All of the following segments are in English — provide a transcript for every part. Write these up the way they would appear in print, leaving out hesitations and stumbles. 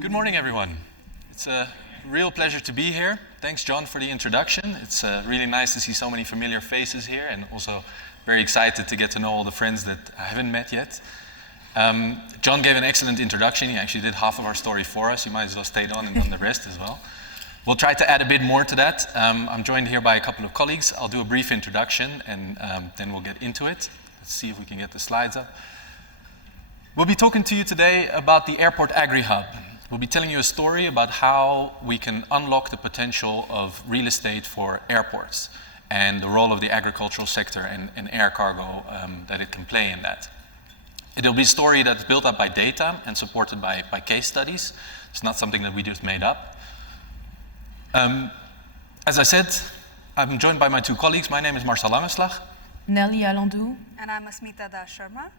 Good morning, everyone. It's a real pleasure to be here. Thanks, John, for the introduction. It's really nice to see so many familiar faces here, and also very excited to get to know all the friends that I haven't met yet. John gave an excellent introduction. He actually did half of our story for us. You might as well stayed on and done the rest as well. We'll try to add a bit more to that. I'm joined here by a couple of colleagues. I'll do a brief introduction, and then we'll get into it. Let's see if we can get the slides up. We'll be talking to you today about the Airport Agri-Hub. We'll be telling you a story about how we can unlock the potential of real estate for airports and the role of the agricultural sector and air cargo that it can play in that. It'll be a story that's built up by data and supported by case studies. It's not something that we just made up. As I said, I'm joined by my two colleagues. My name is Marcel Langeslag. Nelly, Alandou. And I'm Asmeeta Sharma.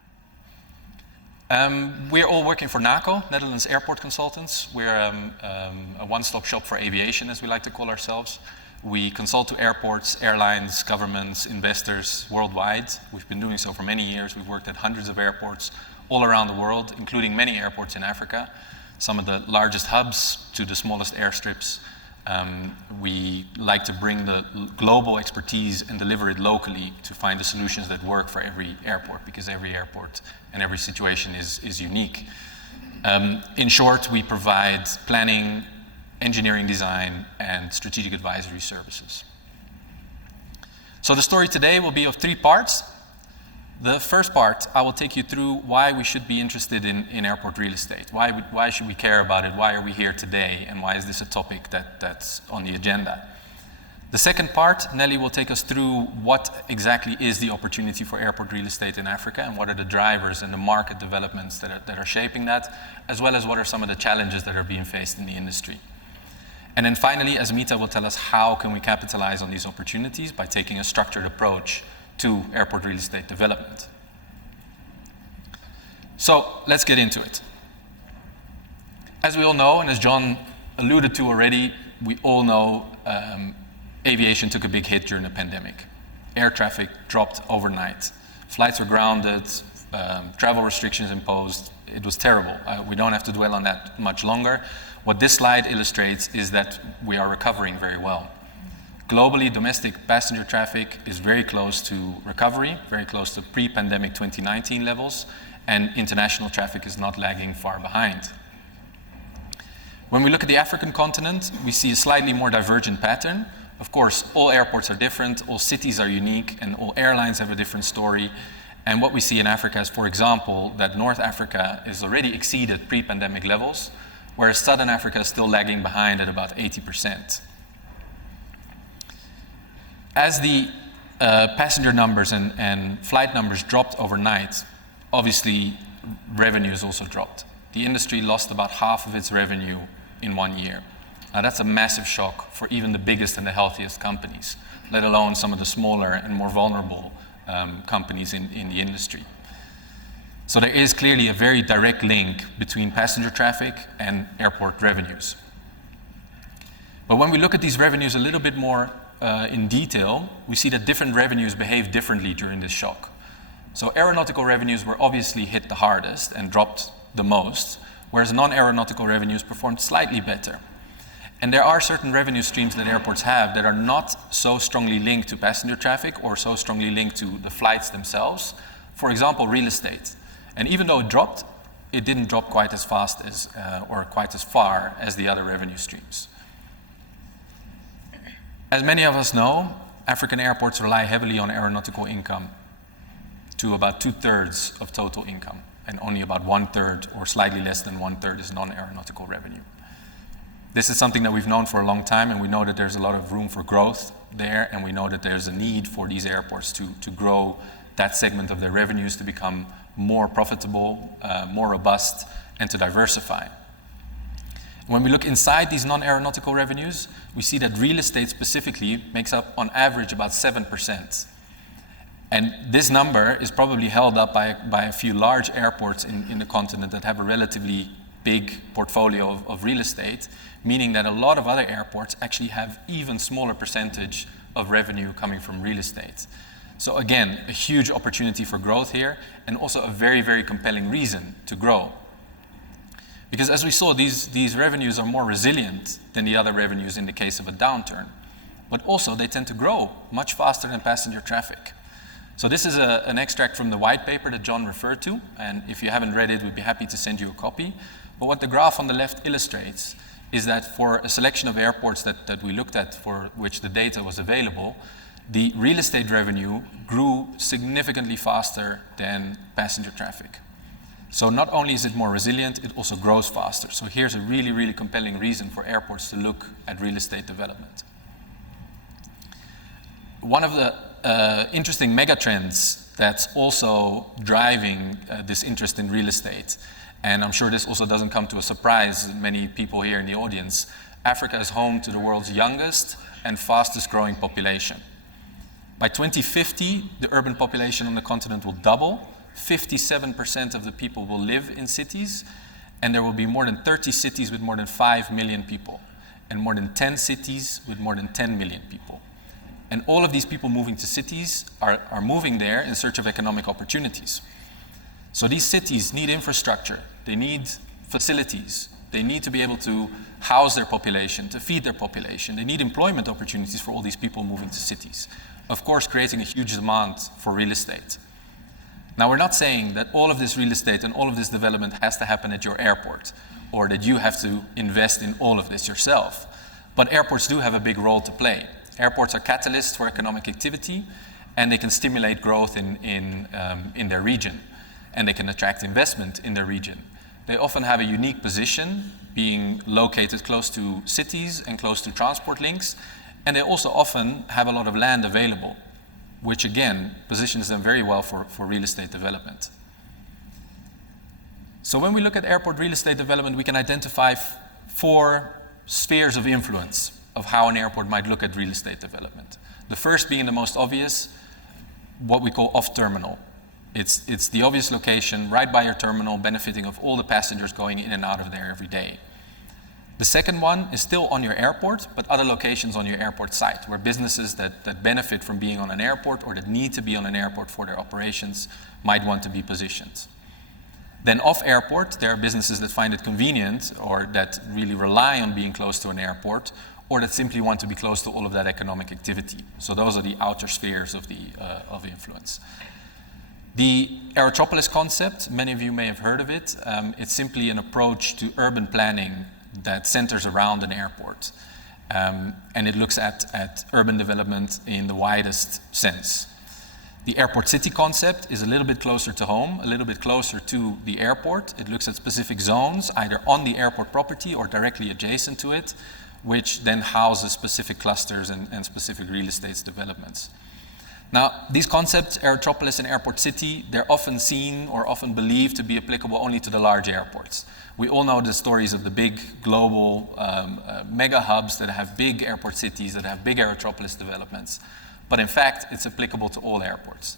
We're all working for NACO, Netherlands Airport Consultants. We're a one-stop shop for aviation, as we like to call ourselves. We consult to airports, airlines, governments, investors worldwide. We've been doing so for many years. We've worked at hundreds of airports all around the world, including many airports in Africa, some of the largest hubs to the smallest airstrips. We like to bring the global expertise and deliver it locally to find the solutions that work for every airport, because every airport and every situation is unique. In short, we provide planning, engineering design, and strategic advisory services. So the story today will be of three parts. The first part, I will take you through why we should be interested in airport real estate. Why should we care about it? Why are we here today? And why is this a topic that's on the agenda? The second part, Nelly will take us through what exactly is the opportunity for airport real estate in Africa, and what are the drivers and the market developments that are shaping that, as well as what are some of the challenges that are being faced in the industry. And then finally, Asmeeta will tell us how can we capitalize on these opportunities by taking a structured approach to airport real estate development. So let's get into it. As we all know, and as John alluded to already, we all know aviation took a big hit during the pandemic. Air traffic dropped overnight. Flights were grounded, travel restrictions imposed. It was terrible. We don't have to dwell on that much longer. What this slide illustrates is that we are recovering very well. Globally, domestic passenger traffic is very close to recovery, very close to pre-pandemic 2019 levels, and international traffic is not lagging far behind. When we look at the African continent, we see a slightly more divergent pattern. Of course, all airports are different, all cities are unique, and all airlines have a different story. And what we see in Africa is, for example, that North Africa is already exceeded pre-pandemic levels, whereas Southern Africa is still lagging behind at about 80%. As the passenger numbers and flight numbers dropped overnight, obviously revenues also dropped. The industry lost about half of its revenue in 1 year. Now that's a massive shock for even the biggest and the healthiest companies, let alone some of the smaller and more vulnerable companies in the industry. So there is clearly a very direct link between passenger traffic and airport revenues. But when we look at these revenues a little bit more in detail, we see that different revenues behave differently during this shock. So aeronautical revenues were obviously hit the hardest and dropped the most, whereas non-aeronautical revenues performed slightly better. And there are certain revenue streams that airports have that are not so strongly linked to passenger traffic or so strongly linked to the flights themselves. For example, real estate. And even though it dropped, it didn't drop quite as fast as, or quite as far as the other revenue streams. As many of us know, African airports rely heavily on aeronautical income to about 2/3 of total income, and only about 1/3 or slightly less than 1/3 is non-aeronautical revenue. This is something that we've known for a long time, and we know that there's a lot of room for growth there, and we know that there's a need for these airports to grow that segment of their revenues to become more profitable, more robust, and to diversify. When we look inside these non-aeronautical revenues, we see that real estate specifically makes up on average about 7%. And this number is probably held up by a few large airports in the continent that have a relatively big portfolio of real estate, meaning that a lot of other airports actually have even smaller percentage of revenue coming from real estate. So again, a huge opportunity for growth here, and also a very, very compelling reason to grow. Because as we saw, these revenues are more resilient than the other revenues in the case of a downturn. But also they tend to grow much faster than passenger traffic. So this is an extract from the white paper that John referred to, and if you haven't read it, we'd be happy to send you a copy. But what the graph on the left illustrates is that for a selection of airports that we looked at for which the data was available, the real estate revenue grew significantly faster than passenger traffic. So not only is it more resilient, it also grows faster. So here's a really, really compelling reason for airports to look at real estate development. One of the interesting megatrends that's also driving this interest in real estate, and I'm sure this also doesn't come to a surprise many people here in the audience, Africa is home to the world's youngest and fastest growing population. By 2050, the urban population on the continent will double. 57% of the people will live in cities, and there will be more than 30 cities with more than 5 million people, and more than 10 cities with more than 10 million people. And all of these people moving to cities are moving there in search of economic opportunities. So these cities need infrastructure, they need facilities, they need to be able to house their population, to feed their population, they need employment opportunities for all these people moving to cities. Of course, creating a huge demand for real estate. Now, we're not saying that all of this real estate and all of this development has to happen at your airport, or that you have to invest in all of this yourself. But airports do have a big role to play. Airports are catalysts for economic activity, and they can stimulate growth in their region, and they can attract investment in their region. They often have a unique position, being located close to cities and close to transport links, and they also often have a lot of land available, which again positions them very well for real estate development. So when we look at airport real estate development, we can identify 4 spheres of influence of how an airport might look at real estate development. The first being the most obvious, what we call off-terminal. It's the obvious location right by your terminal, benefiting of all the passengers going in and out of there every day. The second one is still on your airport, but other locations on your airport site, where businesses that benefit from being on an airport or that need to be on an airport for their operations might want to be positioned. Then off airport, there are businesses that find it convenient or that really rely on being close to an airport, or that simply want to be close to all of that economic activity. So those are the outer spheres of influence. The Aerotropolis concept, many of you may have heard of it. It's simply an approach to urban planning that centers around an airport. And it looks at urban development in the widest sense. The airport city concept is a little bit closer to home, a little bit closer to the airport. It looks at specific zones, either on the airport property or directly adjacent to it, which then houses specific clusters and specific real estate developments. Now, these concepts, Aerotropolis and Airport City, they're often seen or often believed to be applicable only to the large airports. We all know the stories of the big global mega hubs that have big airport cities, that have big Aerotropolis developments. But in fact, it's applicable to all airports.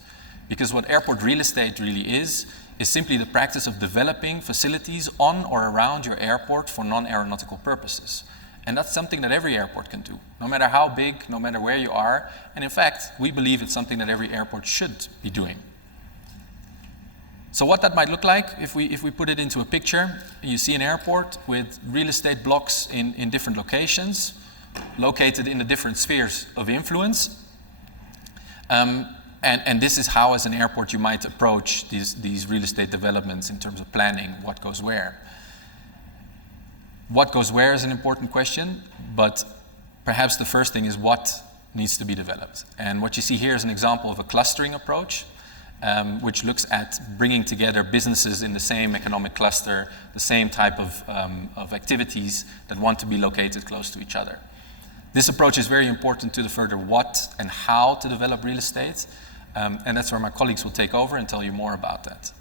Because what airport real estate really is simply the practice of developing facilities on or around your airport for non-aeronautical purposes. And that's something that every airport can do, no matter how big, no matter where you are. And in fact, we believe it's something that every airport should be doing. So what that might look like, if we put it into a picture, you see an airport with real estate blocks in different locations, located in the different spheres of influence. And this is how, as an airport, you might approach these real estate developments in terms of planning what goes where. What goes where is an important question, but perhaps the first thing is what needs to be developed. And what you see here is an example of a clustering approach, which looks at bringing together businesses in the same economic cluster, the same type of activities that want to be located close to each other. This approach is very important to the further what and how to develop real estate, and that's where my colleagues will take over and tell you more about that.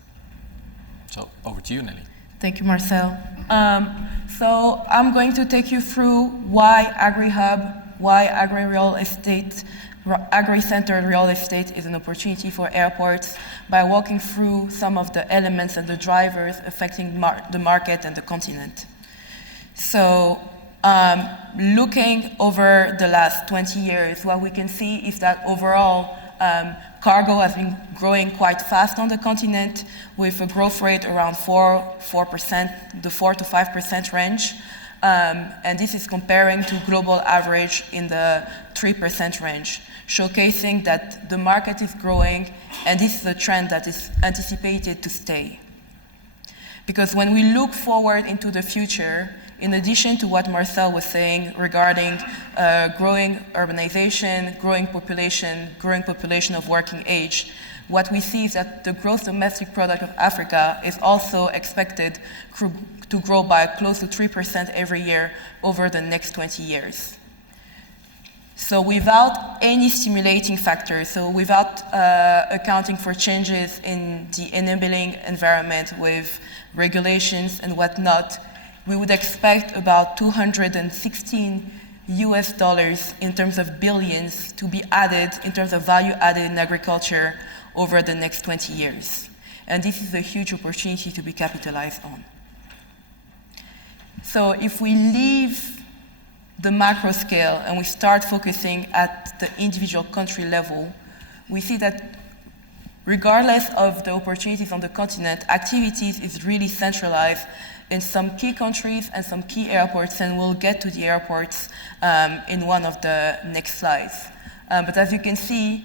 So over to you, Nelly. Thank you, Marcel. So I'm going to take you through why AgriHub, why agri-centered real estate is an opportunity for airports, by walking through some of the elements and the drivers affecting the market and the continent. So looking over the last 20 years, what we can see is that overall Cargo has been growing quite fast on the continent with a growth rate around 4%, the 4 to 5% range. And this is comparing to global average in the 3% range, showcasing that the market is growing, and this is a trend that is anticipated to stay. Because when we look forward into the future, in addition to what Marcel was saying regarding growing urbanization, growing population of working age, what we see is that the gross domestic product of Africa is also expected to grow by close to 3% every year over the next 20 years. So without any stimulating factors, so without accounting for changes in the enabling environment with regulations and whatnot, we would expect about $216 in terms of billions to be added in terms of value added in agriculture over the next 20 years. And this is a huge opportunity to be capitalized on. So if we leave the macro scale and we start focusing at the individual country level, we see that regardless of the opportunities on the continent, activities is really centralized in some key countries and some key airports, and we'll get to the airports in one of the next slides. But as you can see,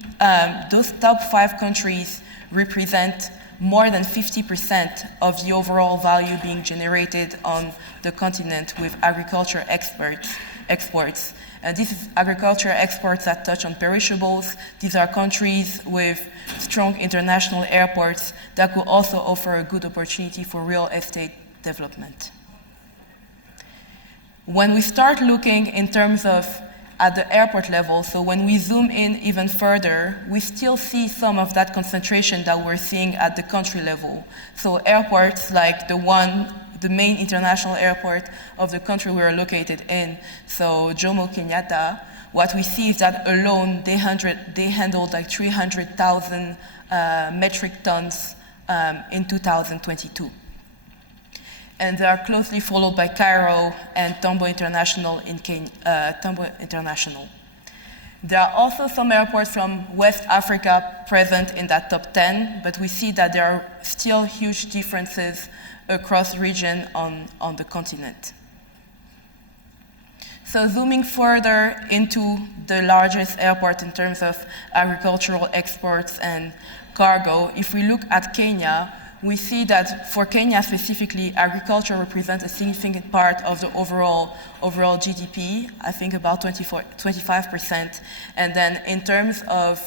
those top 5 countries represent more than 50% of the overall value being generated on the continent with agriculture exports. And this is agriculture exports that touch on perishables. These are countries with strong international airports that will also offer a good opportunity for real estate development. When we start looking in terms of at the airport level, so when we zoom in even further, we still see some of that concentration that we're seeing at the country level. So airports like the main international airport of the country we are located in, so Jomo Kenyatta, what we see is that alone they handled like 300,000 metric tons in 2022. And they are closely followed by Cairo and Tambo International in Kenya, Tambo International. There are also some airports from West Africa present in that top 10, but we see that there are still huge differences across the region on the continent. So zooming further into the largest airport in terms of agricultural exports and cargo, if we look at Kenya, we see that for Kenya specifically, agriculture represents a significant part of the overall GDP, I think about 25%. And then in terms of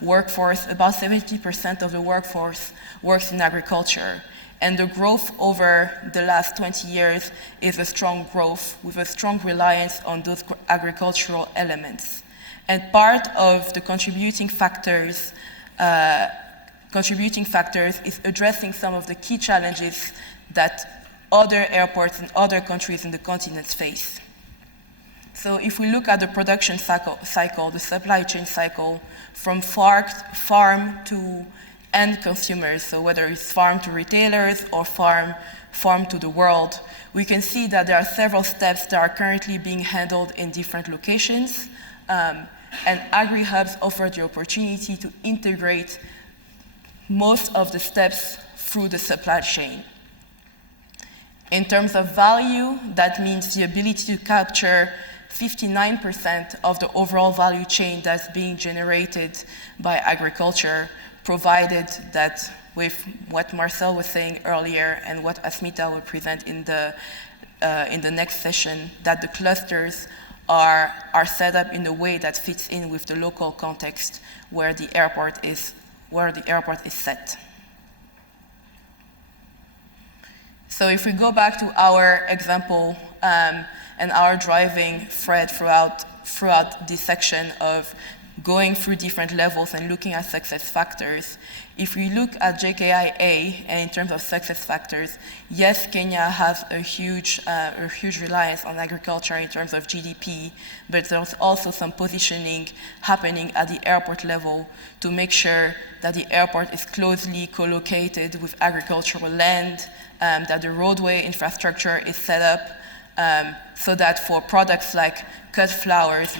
workforce, about 70% of the workforce works in agriculture. And the growth over the last 20 years is a strong growth with a strong reliance on those agricultural elements. And part of the contributing factors is addressing some of the key challenges that other airports and other countries in the continent face. So if we look at the production cycle, the supply chain cycle, from farm to end consumers, so whether it's farm to retailers or farm to the world, we can see that there are several steps that are currently being handled in different locations. And agri-hubs offer the opportunity to integrate most of the steps through the supply chain. In terms of value, that means the ability to capture 59% of the overall value chain that's being generated by agriculture, provided that with what Marcel was saying earlier and what Asmeeta will present in the next session, that the clusters are set up in a way that fits in with the local context where the airport is set. So if we go back to our example and our driving thread throughout this section of going through different levels and looking at success factors, if we look at JKIA and in terms of success factors, yes, Kenya has a huge reliance on agriculture in terms of GDP, but there's also some positioning happening at the airport level to make sure that the airport is closely co-located with agricultural land, that the roadway infrastructure is set up so that for products like cut flowers,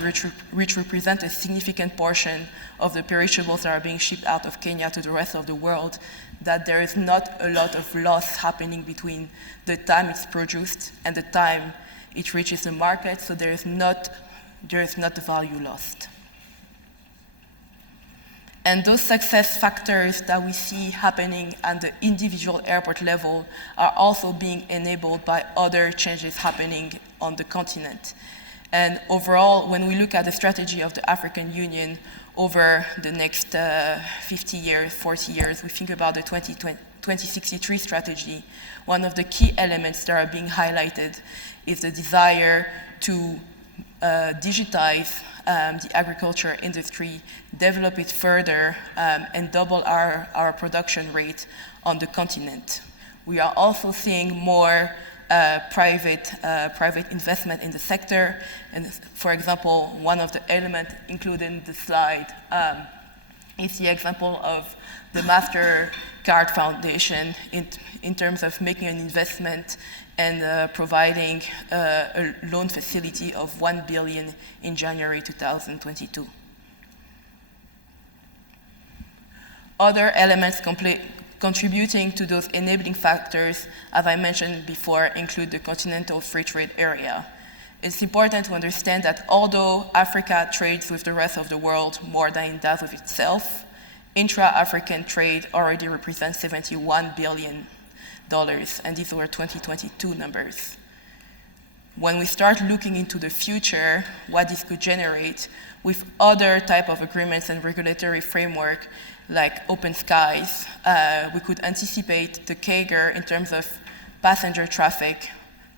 which represent a significant portion of the perishables that are being shipped out of Kenya to the rest of the world, that there is not a lot of loss happening between the time it's produced and the time it reaches the market, so there is not the value lost. And those success factors that we see happening at the individual airport level are also being enabled by other changes happening on the continent. And overall, when we look at the strategy of the African Union over the next 50 years, 40 years, we think about the 2063 strategy. One of the key elements that are being highlighted is the desire to digitize the agriculture industry, develop it further, and double our production rate on the continent. We are also seeing more private investment in the sector. And for example, one of the elements included in the slide is the example of the MasterCard Foundation in terms of making an investment and providing a loan facility of 1 billion in January 2022. Other elements contributing to those enabling factors, as I mentioned before, include the continental free trade area. It's important to understand that although Africa trades with the rest of the world more than it does with itself, intra-African trade already represents $71 billion, and these were 2022 numbers. When we start looking into the future, what this could generate with other type of agreements and regulatory framework like open skies, we could anticipate the CAGR in terms of passenger traffic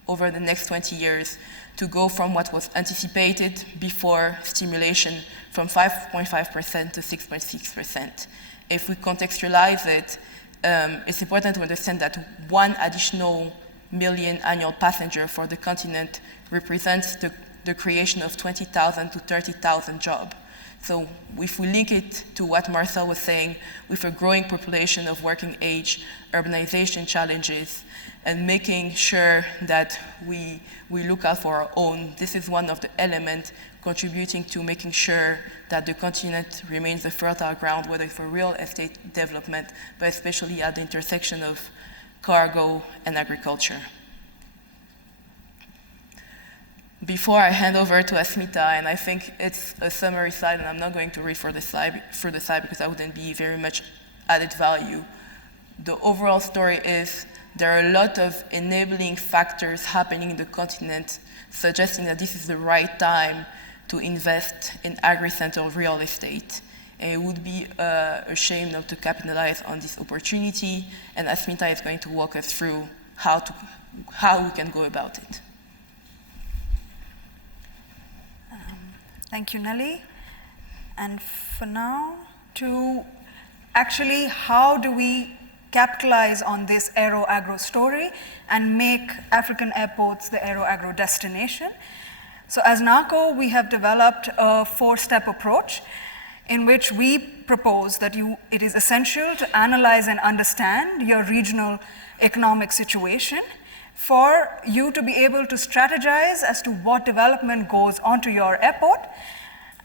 over the next 20 years to go from what was anticipated before stimulation from 5.5% to 6.6%. If we contextualize it, it's important to understand that 1 additional million annual passenger for the continent represents the creation of 20,000 to 30,000 jobs. So if we link it to what Marcel was saying, with a growing population of working age, urbanization challenges, and making sure that we look out for our own, this is one of the elements contributing to making sure that the continent remains a fertile ground, whether for real estate development, but especially at the intersection of cargo and agriculture. Before I hand over to Asmeeta, and I think it's a summary slide, and I'm not going to read for the slide because that wouldn't be very much added value. The overall story is there are a lot of enabling factors happening in the continent, suggesting that this is the right time to invest in agri-central real estate. And it would be a shame not to capitalize on this opportunity, and Asmeeta is going to walk us through how we can go about it. Thank you, Nelly. And for now, to actually, how do we capitalize on this aero-agro story and make African airports the aero-agro destination? So as NACO, we have developed a 4-step approach in which we propose that it is essential to analyze and understand your regional economic situation for you to be able to strategize as to what development goes onto your airport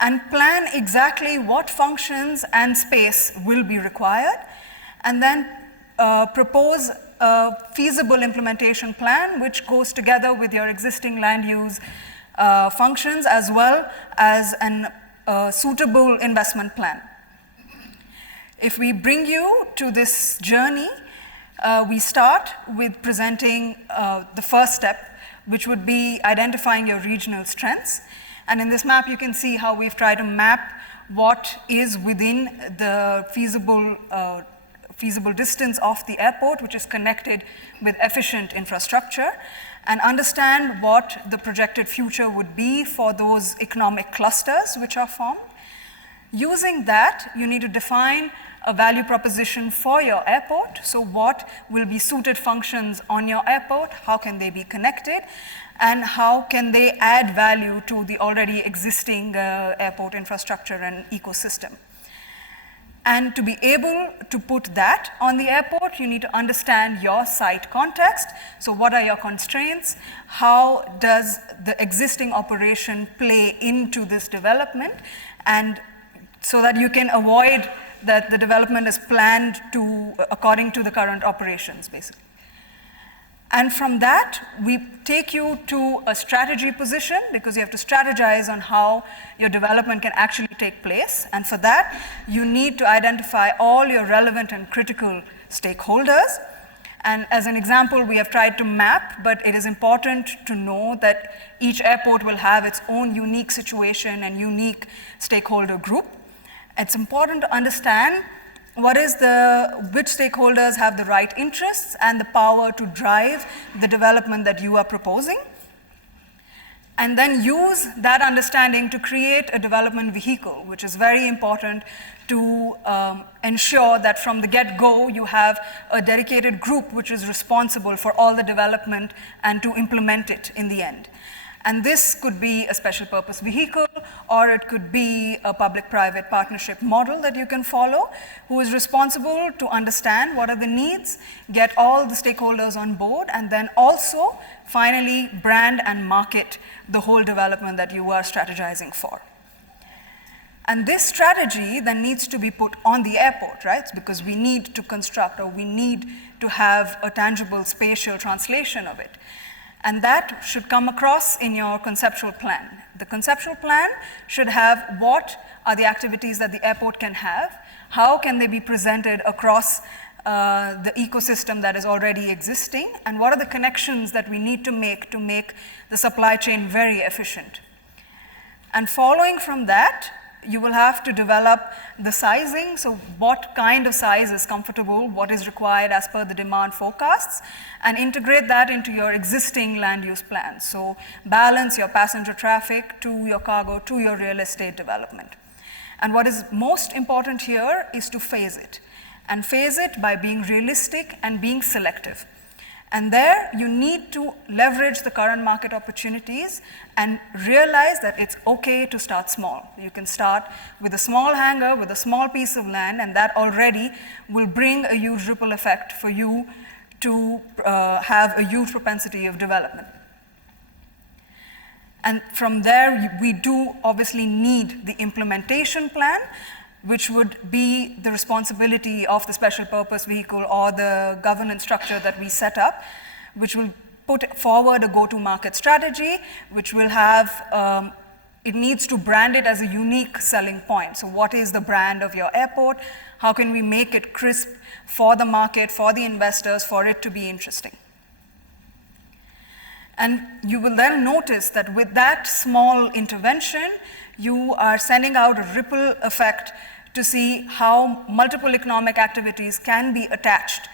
and plan exactly what functions and space will be required, and then propose a feasible implementation plan which goes together with your existing land use functions as well as a suitable investment plan. If we bring you to this journey, we start with presenting the first step, which would be identifying your regional strengths. And in this map, you can see how we've tried to map what is within the feasible distance of the airport, which is connected with efficient infrastructure, and understand what the projected future would be for those economic clusters which are formed. Using that, you need to define a value proposition for your airport. So what will be suited functions on your airport? How can they be connected? And how can they add value to the already existing airport infrastructure and ecosystem? And to be able to put that on the airport, you need to understand your site context. So what are your constraints? How does the existing operation play into this development? And so that you can avoid that the development is planned to according to the current operations, basically. And from that, we take you to a strategy position, because you have to strategize on how your development can actually take place. And for that, you need to identify all your relevant and critical stakeholders. And as an example, we have tried to map, but it is important to know that each airport will have its own unique situation and unique stakeholder group. It's important to understand which stakeholders have the right interests and the power to drive the development that you are proposing. And then use that understanding to create a development vehicle, which is very important to ensure that from the get-go you have a dedicated group which is responsible for all the development and to implement it in the end. And this could be a special purpose vehicle, or it could be a public-private partnership model that you can follow, who is responsible to understand what are the needs, get all the stakeholders on board, and then also finally brand and market the whole development that you are strategizing for. And this strategy then needs to be put on the airport, right? Because we need to construct, or we need to have a tangible spatial translation of it. And that should come across in your conceptual plan. The conceptual plan should have what are the activities that the airport can have, how can they be presented across the ecosystem that is already existing, and what are the connections that we need to make the supply chain very efficient. And following from that, you will have to develop the sizing, so what kind of size is comfortable, what is required as per the demand forecasts, and integrate that into your existing land use plan. So balance your passenger traffic to your cargo to your real estate development. And what is most important here is to phase it, and phase it by being realistic and being selective. And there, you need to leverage the current market opportunities and realize that it's okay to start small. You can start with a small hangar, with a small piece of land, and that already will bring a huge ripple effect for you to have a huge propensity of development. And from there, we do obviously need the implementation plan, which would be the responsibility of the special purpose vehicle or the governance structure that we set up, which will put forward a go-to-market strategy, which will have, it needs to brand it as a unique selling point. So what is the brand of your airport? How can we make it crisp for the market, for the investors, for it to be interesting? And you will then notice that with that small intervention, you are sending out a ripple effect to see how multiple economic activities can be attached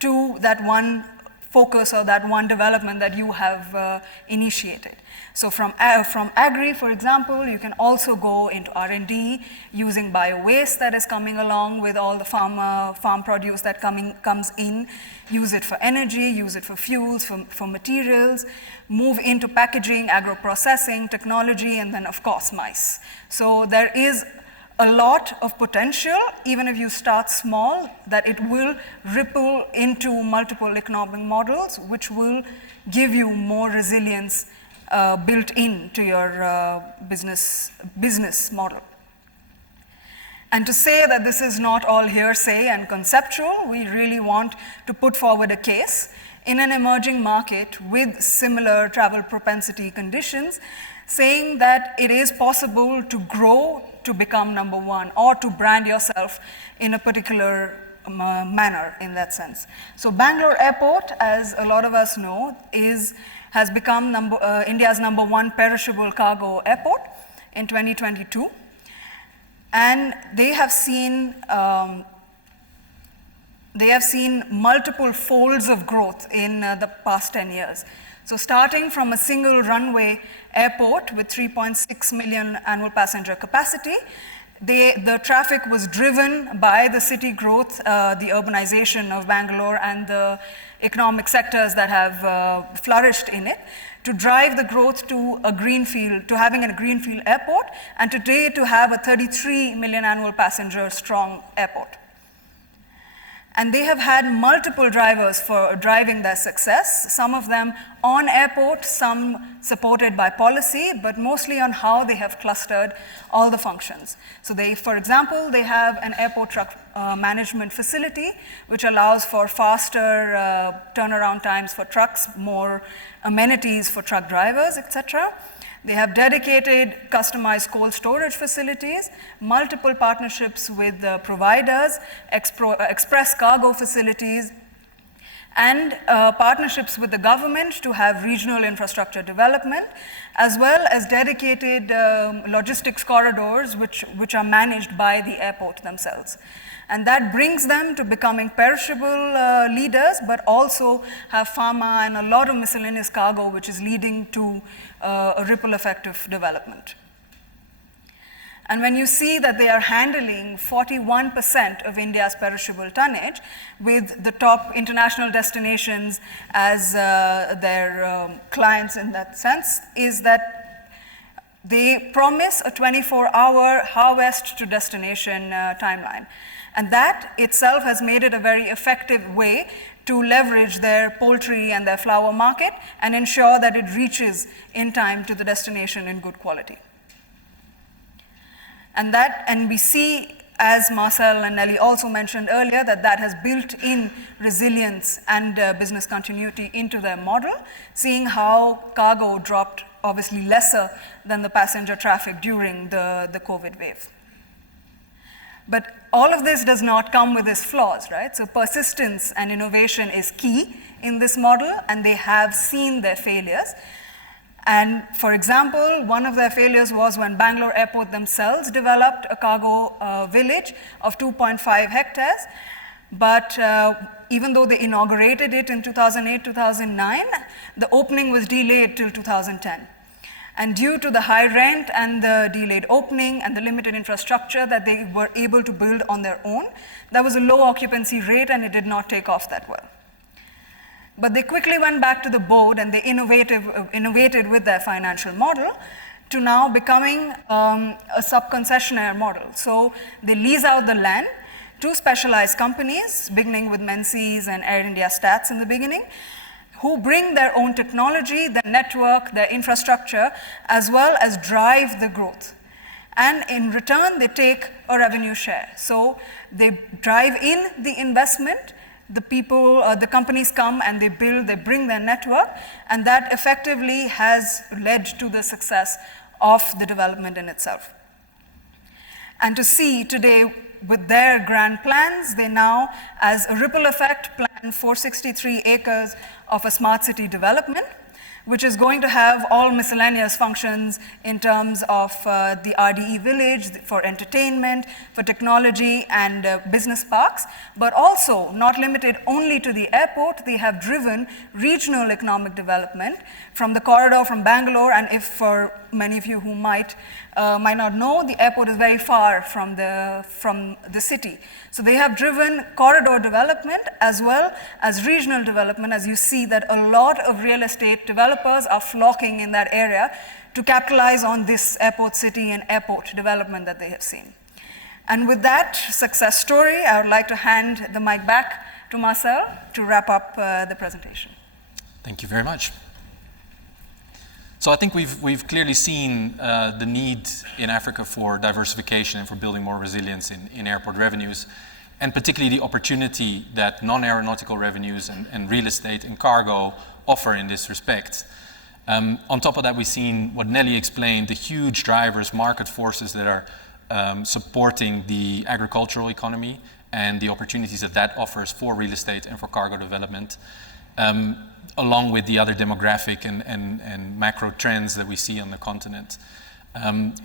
to that one focus or that one development that you have initiated. So from agri, for example, you can also go into R&D using bio-waste that is coming along with all the farm produce that comes in, use it for energy, use it for fuels, for materials, move into packaging, agro-processing, technology, and then of course mice. So there is a lot of potential, even if you start small, that it will ripple into multiple economic models, which will give you more resilience built into your business model. And to say that this is not all hearsay and conceptual, we really want to put forward a case in an emerging market with similar travel propensity conditions, saying that it is possible to grow to become number one or to brand yourself in a particular manner in that sense. So Bangalore Airport, as a lot of us know, has become India's number one perishable cargo airport in 2022. And they have seen multiple folds of growth in the past 10 years. So starting from a single runway airport with 3.6 million annual passenger capacity, the traffic was driven by the city growth, the urbanization of Bangalore and the economic sectors that have flourished in it, to drive the growth to a greenfield, to having a greenfield airport, and today to have a 33 million annual passenger strong airport. And they have had multiple drivers for driving their success, some of them on airport, some supported by policy, but mostly on how they have clustered all the functions. So they, for example, they have an airport truck management facility, which allows for faster turnaround times for trucks, more amenities for truck drivers, etc. They have dedicated, customized cold storage facilities, multiple partnerships with providers, express cargo facilities, and partnerships with the government to have regional infrastructure development, as well as dedicated logistics corridors which are managed by the airport themselves. And that brings them to becoming perishable leaders, but also have pharma and a lot of miscellaneous cargo, which is leading to a ripple effect of development. And when you see that they are handling 41% of India's perishable tonnage, with the top international destinations as their clients in that sense, is that they promise a 24-hour harvest to destination timeline. And that itself has made it a very effective way to leverage their poultry and their flour market and ensure that it reaches in time to the destination in good quality. And we see, as Marcel and Nelly also mentioned earlier, that has built in resilience and business continuity into their model, seeing how cargo dropped obviously lesser than the passenger traffic during the COVID wave. But all of this does not come with its flaws, right? So persistence and innovation is key in this model, and they have seen their failures. And for example, one of their failures was when Bangalore Airport themselves developed a cargo village of 2.5 hectares. But even though they inaugurated it in 2008, 2009, the opening was delayed till 2010. And due to the high rent and the delayed opening and the limited infrastructure that they were able to build on their own, there was a low occupancy rate and it did not take off that well. But they quickly went back to the board and they innovated with their financial model to now becoming a sub-concessionaire model. So they lease out the land to specialized companies, beginning with Menzies and Air India Stats in the beginning, who bring their own technology, their network, their infrastructure, as well as drive the growth. And in return, they take a revenue share. So they drive in the investment, the people, the companies come and they build, they bring their network, and that effectively has led to the success of the development in itself. And to see today, with their grand plans, they now, as a ripple effect, plan 463 acres of a smart city development, which is going to have all miscellaneous functions in terms of the RDE village for entertainment, for technology and business parks, but also not limited only to the airport. They have driven regional economic development from the corridor from Bangalore, and if for many of you who might not know, the airport is very far from the city. So they have driven corridor development as well as regional development, as you see that a lot of real estate developers are flocking in that area to capitalize on this airport city and airport development that they have seen. And with that success story, I would like to hand the mic back to Marcel to wrap up the presentation. Thank you very much. So I think we've clearly seen the need in Africa for diversification and for building more resilience in airport revenues, and particularly the opportunity that non-aeronautical revenues and real estate and cargo offer in this respect. On top of that, we've seen what Nelly explained, the huge drivers, market forces that are supporting the agricultural economy and the opportunities that offers for real estate and for cargo development. Along with the other demographic and macro trends that we see on the continent.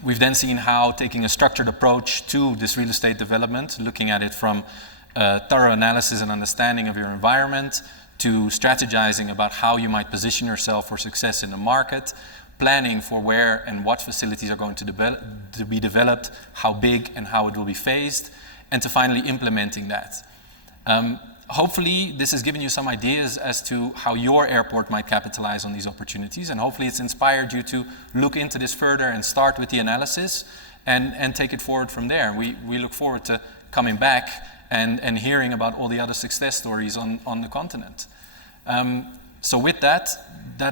We've then seen how taking a structured approach to this real estate development, looking at it from thorough analysis and understanding of your environment, to strategizing about how you might position yourself for success in the market, planning for where and what facilities are going to be developed, how big and how it will be phased, and to finally implementing that. Hopefully this has given you some ideas as to how your airport might capitalize on these opportunities, and hopefully it's inspired you to look into this further and start with the analysis and take it forward from there. We look forward to coming back and hearing about all the other success stories on the continent. So with that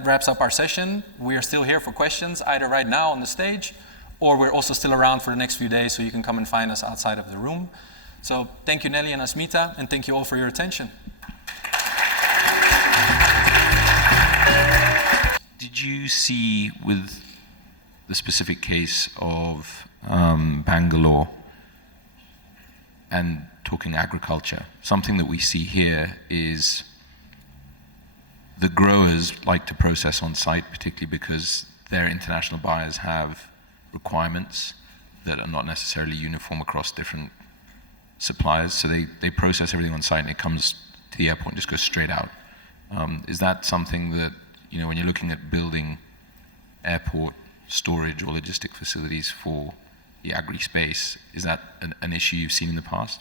wraps up our session. We are still here for questions, either right now on the stage, or we're also still around for the next few days, so you can come and find us outside of the room. So thank you, Nelly and Asmeeta, and thank you all for your attention. Did you see with the specific case of Bangalore and talking agriculture, something that we see here is the growers like to process on site, particularly because their international buyers have requirements that are not necessarily uniform across different suppliers. So they process everything on site and it comes to the airport and just goes straight out. Is that something that, you know, when you're looking at building airport storage or logistic facilities for the agri space, is that an issue you've seen in the past?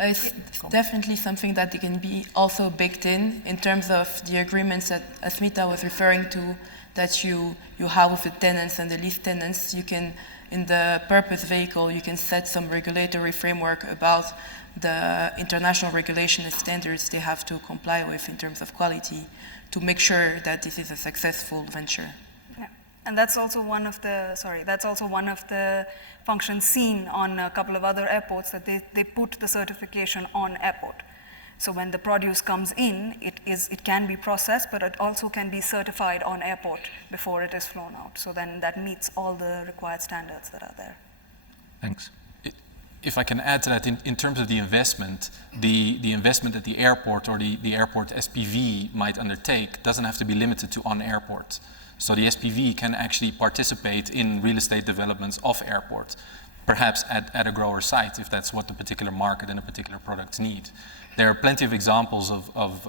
It's definitely something that can be also baked in terms of the agreements that Asmeeta was referring to, that you have with the tenants and the lease tenants. You can, in the purpose vehicle, you can set some regulatory framework about the international regulation and standards they have to comply with in terms of quality to make sure that this is a successful venture. Yeah. And that's also one of the functions seen on a couple of other airports, that they put the certification on airport. So when the produce comes in, it can be processed, but it also can be certified on airport before it is flown out. So then that meets all the required standards that are there. Thanks. If I can add to that, in terms of the investment, the investment that the airport or the airport SPV might undertake doesn't have to be limited to on airport. So the SPV can actually participate in real estate developments off airport, perhaps at a grower site, if that's what the particular market and a particular product need. There are plenty of examples of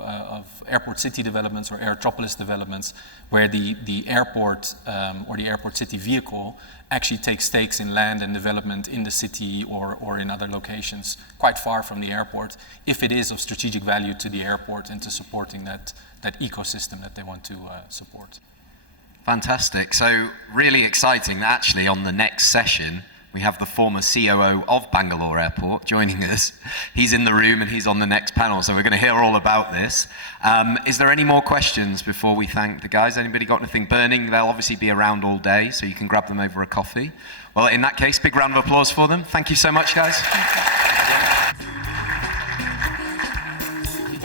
airport city developments or airtropolis developments where the airport or the airport city vehicle actually takes stakes in land and development in the city or in other locations quite far from the airport, if it is of strategic value to the airport and to supporting that ecosystem that they want to support. Fantastic. So really exciting that actually on the next session, we have the former COO of Bangalore Airport joining us. He's in the room and he's on the next panel, so we're going to hear all about this. Is there any more questions before we thank the guys? Anybody got anything burning? They'll obviously be around all day, so you can grab them over a coffee. Well, in that case, big round of applause for them. Thank you so much, guys.